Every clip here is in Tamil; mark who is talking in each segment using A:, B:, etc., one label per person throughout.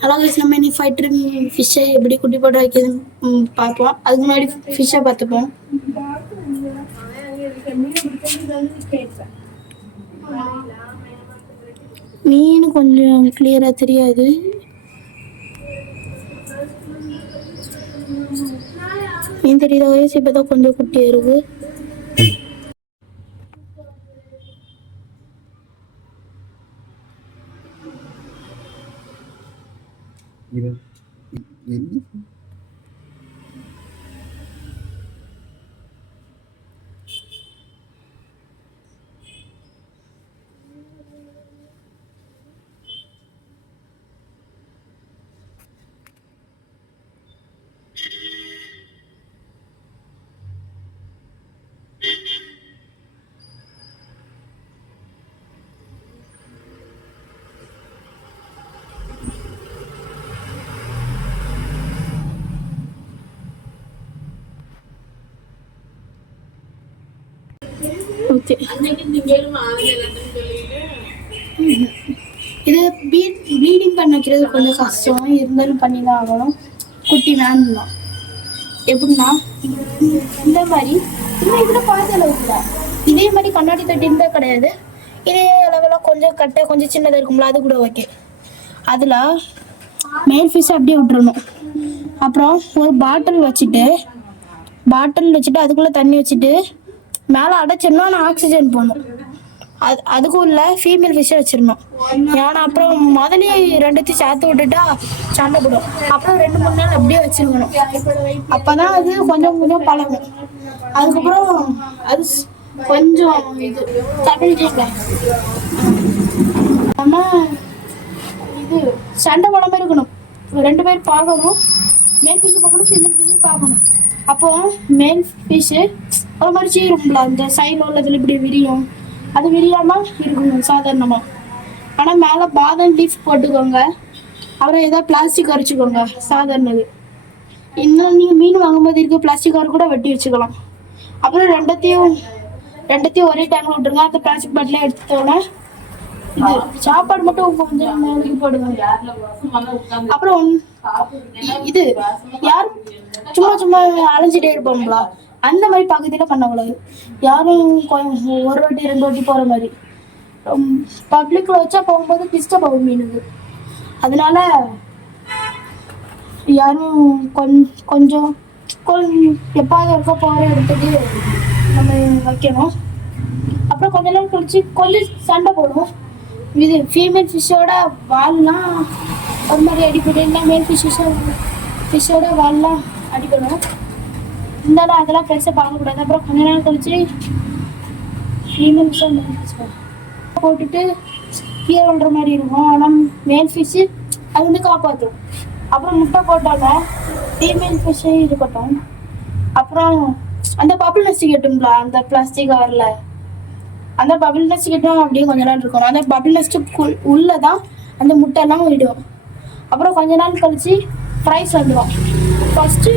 A: ஹலோ கைஸ் நம்ம இன்னைக்கு ஃபைட்டர் ஃபிஷ்ஷை எப்படி குட்டி போட்டு வைக்கிறதுன்னு பார்ப்போம் அதுக்கு முன்னாடி ஃபிஷ்ஷை பார்த்துப்போம். மீன் கொஞ்சம் கிளியராக தெரியாது. மீன் தெரியாத வயசு இப்போ தான் கொஞ்சம் குட்டியாக இருக்கு
B: இது என்ன
A: ஓகே. இது பீட் ப்ளீடிங் பண்ண வைக்கிறது கொஞ்சம் கஷ்டம். இருந்தாலும் பண்ணி தான் ஆகணும். குட்டி வேணும் எப்படின்னா இந்த மாதிரி இன்னும் இதில் பாதி அளவுக்குல இதே மாதிரி கண்ணாடி தொட்டி இருந்தால் கிடையாது. இதே அளவில் கொஞ்சம் கட்டை கொஞ்சம் சின்னதாக இருக்கும்ல அது கூட ஓகே அதில் மேல் ஃபிஷ் அப்படியே விட்டுறணும். அப்புறம் ஒரு பாட்டில் வச்சுட்டு பாட்டில் வச்சுட்டு அதுக்குள்ளே தண்ணி வச்சுட்டு மேலே அடைச்சிடணும் ஆனால் ஆக்சிஜன் போடணும். அது அதுக்கும் அதுக்குள்ள ஃபீமேல் ஃபிஷ்ஷை வச்சிடணும். ஏன்னா அப்புறம் முதலே ரெண்டுத்தையும் சேர்த்து விட்டுட்டா சண்டை போடும். அப்புறம் ரெண்டு மூணு நாள் அப்படியே வச்சிருக்கணும். அப்பதான் அது கொஞ்சம் கொஞ்சம் பழகும். அதுக்கப்புறம் அது கொஞ்சம் இது தமிழ் நம்ம இது சண்டை போடாம இருக்கணும். ரெண்டு பேர் பார்க்கணும். மேல் ஃபிஷ் பார்க்கணும் ஃபீமேல் ஃபிஷ் பார்க்கணும். அப்போ மேல் ஃபிஷ்ஷு ஒரு மாதிரி சீரும்ல அந்த சைடில் உள்ளதுல இப்படி விரியும். அது விரியாம இருக்கணும் சாதாரணமா. ஆனா மேல பாதம் லீஃப் போட்டுக்கோங்க. அப்புறம் ஏதாவது பிளாஸ்டிக் அரைச்சிக்கோங்க சாதாரணது. இன்னும் நீங்க மீன் வாங்கும்போது இருக்க பிளாஸ்டிக் கவர் கூட வெட்டி வச்சுக்கலாம். அப்புறம் ரெண்டத்தையும் ரெண்டத்தையும் ஒரே டைம்ல விட்டுருங்க. அந்த பிளாஸ்டிக் பாட்டிலே எடுத்தோடனே இது சாப்பாடு மட்டும் கொஞ்சம் நாளைக்கு போடுங்க அப்புறம் இது யார்? சும்மா சும்மா அலைஞ்சிட்டே இருப்போம்ல. அந்த மாதிரி பகுதியில பண்ணக்கூடாது. யாரும் கொ- ஒரு வாட்டி ரெண்டு வாட்டி போற மாதிரி. பப்ளிக்ல வச்சா போகும்போது டிஸ்டர்ப் ஆகும் மீனுக்கு அதனால யாரும் கொஞ்- கொஞ்சம் கொஞ்சம் எப்பாவது இருக்க போற இடத்துக்கு நம்ம வைக்கணும். அப்புறம் கொஞ்ச நேரம் கழிச்சு கொஞ்சம் சண்டை போடும். இது ஃபீமேல் ஃபிஷ்ஷோட வால்லாம் ஒரு மாதிரி அடிப்படும் மேல் ஃபிஷ் ஃபிஷ்ஷோட வால்லாம் அடிக்கணும். இருந்தாலும் அதெல்லாம் பெருசாக பார்க்கக்கூடாது. அப்புறம் கொஞ்ச நேரம் கழிச்சு ஃபீமேல் ஃபிஷ்ஷை போட்டுட்டு கீழே விழுற மாதிரி இருக்கும். ஆனால் மேல் ஃபிஷ்ஷு அது வந்து காப்பாற்றும் அப்புறம் முட்டை போட்டாங்க. ஃபீமேல் ஃபிஷ்ஷு இருக்கட்டும் அப்புறம் அந்த பபிள் நெஸ்ட் கட்டும்ல அந்த பிளாஸ்டிக் கவரில் அந்த பபிள் நெஸ்ட் கட்டும் அப்படியே கொஞ்ச நாள் இருக்கும். அந்த பபிள் நெஸ்ட்டு உள்ளே தான் அந்த முட்டைலாம் விடும் அப்புறம் கொஞ்ச நாள் கழிச்சு ப்ரைஸ் வந்துடும் ஃபஸ்ட்டு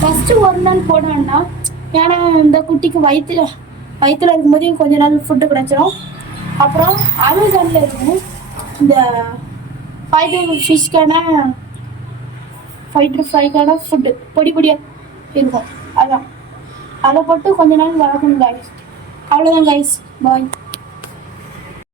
A: ஃபஸ்ட்டு ஒரு நாள் போட வேண்டாம் ஏன்னா இந்த குட்டிக்கு வயிற்றுல வயிற்றுல இருக்கும்போது கொஞ்ச நாள் ஃபுட்டு கிடச்சிரும். அப்புறம் அமேசானில் இருக்கும் இந்த ஃபைட்டர் ஃபிஷ்க்கான ஃபைட்டர் ஃப்ரைக்கான ஃபுட்டு பொடி பொடியாக இருக்கும். அதான். அதை போட்டு கொஞ்ச நாள் வளர்க்கணும் காய்ஸ் அவ்வளோதான் காய்ஸ் பாய்